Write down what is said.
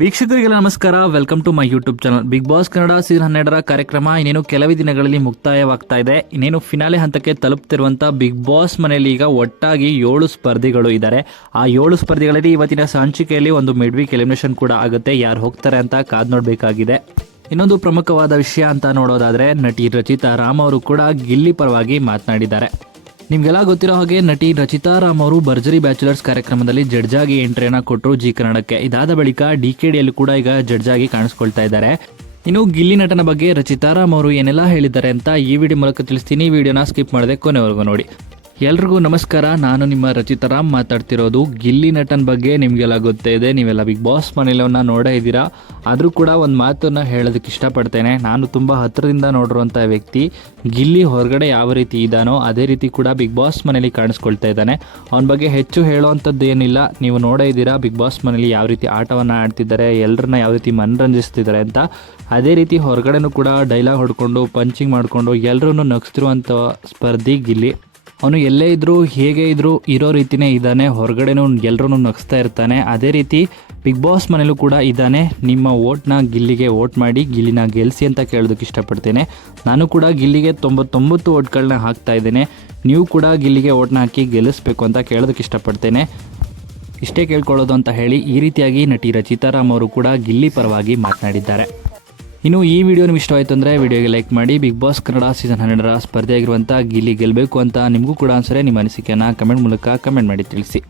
ವೀಕ್ಷಕರಿಗೆಲ್ಲ ನಮಸ್ಕಾರ. Welcome to my YouTube channel big boss Kannada season ಹನ್ನೆರಡರ ಕಾರ್ಯಕ್ರಮ ಇನ್ನೇನು ಕೆಲವೇ ದಿನಗಳಲ್ಲಿ ಮುಕ್ತಾಯವಾಗ್ತಾ ಇದೆ. ಇನ್ನೇನು ಫಿನಾಲೆ ಹಂತಕ್ಕೆ ತಲುಪ್ತಿರುವಂಥ ಬಿಗ್ ಬಾಸ್ ಮನೆಯಲ್ಲಿ ಈಗ ಒಟ್ಟಾಗಿ ಏಳು ಸ್ಪರ್ಧಿಗಳು ಇದ್ದಾರೆ. ಆ ಏಳು ಸ್ಪರ್ಧಿಗಳಲ್ಲಿ ಇವತ್ತಿನ ಸಂಚಿಕೆಯಲ್ಲಿ ಒಂದು ಮಿಡ್ ವೀಕ್ ಎಲಿಮಿನೇಷನ್ ಕೂಡ ಆಗುತ್ತೆ. ಯಾರು ಹೋಗ್ತಾರೆ ಅಂತ ಕಾದ್ ನೋಡಬೇಕಾಗಿದೆ. ಇನ್ನೊಂದು ಪ್ರಮುಖವಾದ ವಿಷಯ ಅಂತ ನೋಡೋದಾದ್ರೆ ನಟಿ ರಚಿತಾ ರಾಮ್ ಅವರು ಕೂಡ ಗಿಲ್ಲಿ ಪರವಾಗಿ ಮಾತನಾಡಿದ್ದಾರೆ. ನಿಮ್ಗೆಲ್ಲ ಗೊತ್ತಿರೋ ಹಾಗೆ ನಟಿ ರಚಿತಾ ರಾಮ್ ಅವರು ಭರ್ಜರಿ ಬ್ಯಾಚುಲರ್ಸ್ ಕಾರ್ಯಕ್ರಮದಲ್ಲಿ ಜಡ್ಜ್ ಆಗಿ ಎಂಟ್ರಿಯನ್ನ ಕೊಟ್ಟರು ಜಿ ಕನ್ನಡಕ್ಕೆ. ಇದಾದ ಬಳಿಕ ಡಿ ಕೆ ಡಿಯಲ್ಲಿ ಕೂಡ ಈಗ ಜಡ್ಜ್ ಆಗಿ ಕಾಣಿಸ್ಕೊಳ್ತಾ ಇದ್ದಾರೆ. ಇನ್ನು ಗಿಲ್ಲಿ ನಟನ ಬಗ್ಗೆ ರಚಿತಾ ರಾಮ್ ಅವರು ಏನೆಲ್ಲ ಹೇಳಿದ್ದಾರೆ ಅಂತ ಈ ವಿಡಿಯೋ ಮೂಲಕ ತಿಳಿಸ್ತೀನಿ. ವಿಡಿಯೋನ ಸ್ಕಿಪ್ ಮಾಡದೆ ಕೊನೆವರೆಗೂ ನೋಡಿ. ಎಲ್ರಿಗೂ ನಮಸ್ಕಾರ. ನಾನು ನಿಮ್ಮ ರಚಿತಾ ರಾಮ್. ಮಾತಾಡ್ತಿರೋದು ಗಿಲ್ಲಿ ನಟನ ಬಗ್ಗೆ ನಿಮಗೆಲ್ಲ ಗೊತ್ತೇ ಇದೆ. ನೀವೆಲ್ಲ ಬಿಗ್ ಬಾಸ್ ಮನೆಯಲ್ಲವನ್ನ ನೋಡೇ ಇದ್ದೀರಾ? ಆದರೂ ಕೂಡ ಒಂದು ಮಾತನ್ನು ಹೇಳೋದಕ್ಕೆ ಇಷ್ಟಪಡ್ತೇನೆ. ನಾನು ತುಂಬ ಹತ್ತಿರದಿಂದ ನೋಡಿರುವಂಥ ವ್ಯಕ್ತಿ ಗಿಲ್ಲಿ ಹೊರಗಡೆ ಯಾವ ರೀತಿ ಇದ್ದಾನೋ ಅದೇ ರೀತಿ ಕೂಡ ಬಿಗ್ ಬಾಸ್ ಮನೇಲಿ ಕಾಣಿಸ್ಕೊಳ್ತಾ ಇದ್ದಾನೆ. ಅವನ ಬಗ್ಗೆ ಹೆಚ್ಚು ಹೇಳುವಂಥದ್ದು ಏನಿಲ್ಲ ನೀವು ನೋಡೇ ಇದ್ದೀರಾ ಬಿಗ್ ಬಾಸ್ ಮನೇಲಿ ಯಾವ ರೀತಿ ಆಟವನ್ನು ಆಡ್ತಿದ್ದಾರೆ ಎಲ್ಲರನ್ನ ಯಾವ ರೀತಿ ಮನರಂಜಿಸ್ತಿದ್ದಾರೆ ಅಂತ. ಅದೇ ರೀತಿ ಹೊರಗಡೆನೂ ಕೂಡ ಡೈಲಾಗ್ ಹೊಡ್ಕೊಂಡು, ಪಂಚಿಂಗ್ ಮಾಡಿಕೊಂಡು ಎಲ್ಲರೂ ನಗಿಸ್ತಿರುವಂಥ ಸ್ಪರ್ಧಿ ಗಿಲ್ಲಿ. ಅವನು ಎಲ್ಲೇ ಇದ್ದರೂ ಹೇಗೆ ಇದ್ದರೂ ಇರೋ ರೀತಿನೇ ಇದ್ದಾನೆ. ಹೊರಗಡೆನೂ ಎಲ್ಲರೂ ನಗಿಸ್ತಾ ಇರ್ತಾನೆ. ಅದೇ ರೀತಿ ಬಿಗ್ ಬಾಸ್ ಮನೇಲೂ ಕೂಡ ಇದ್ದಾನೆ. ನಿಮ್ಮ ಓಟ್ನ ಗಿಲ್ಲಿಗೆ ಓಟ್ ಮಾಡಿ, ಗಿಲ್ಲಿನ ಗೆಲ್ಲಿಸಿ ಅಂತ ಕೇಳೋದಕ್ಕೆ ಇಷ್ಟಪಡ್ತೇನೆ. ನಾನು ಕೂಡ ಗಿಲ್ಲಿಗೆ ತೊಂಬತ್ತೊಂಬತ್ತು ಓಟ್ಗಳನ್ನ ಹಾಕ್ತಾ ಇದ್ದೇನೆ. ನೀವು ಕೂಡ ಗಿಲ್ಲಿಗೆ ಓಟ್ನ ಹಾಕಿ ಗೆಲ್ಲಿಸ್ಬೇಕು ಅಂತ ಕೇಳೋದಕ್ಕೆ ಇಷ್ಟಪಡ್ತೇನೆ. ಇಷ್ಟೇ ಕೇಳ್ಕೊಳ್ಳೋದು ಅಂತ ಹೇಳಿ ಈ ರೀತಿಯಾಗಿ ನಟಿ ರಚಿತಾರಾಮ್ ಅವರು ಕೂಡ ಗಿಲ್ಲಿ ಪರವಾಗಿ ಮಾತನಾಡಿದ್ದಾರೆ. ಇನ್ನು ಈ ವಿಡಿಯೋ ನಿಮ್ಗೆ ಇಷ್ಟವಾಯಿತು ಅಂದರೆ ವಿಡಿಯೋಗೆ ಲೈಕ್ ಮಾಡಿ ಬಿಗ್ ಬಾಸ್ ಕನ್ನಡ ಸೀಸನ್ ಹನ್ನೆರಡರ ಸ್ಪರ್ಧೆಯಾಗಿರುವಂಥ ಗಿಲ್ಲಿ ಗೆಲ್ಲಬೇಕು ಅಂತ ನಿಮಗೂ ಕೂಡ ಅನ್ಸರೆ, ನಿಮ್ಮ ಅನಿಸಿಕೆಯನ್ನು ಕಮೆಂಟ್ ಮೂಲಕ ಕಮೆಂಟ್ ಮಾಡಿ ತಿಳಿಸಿ.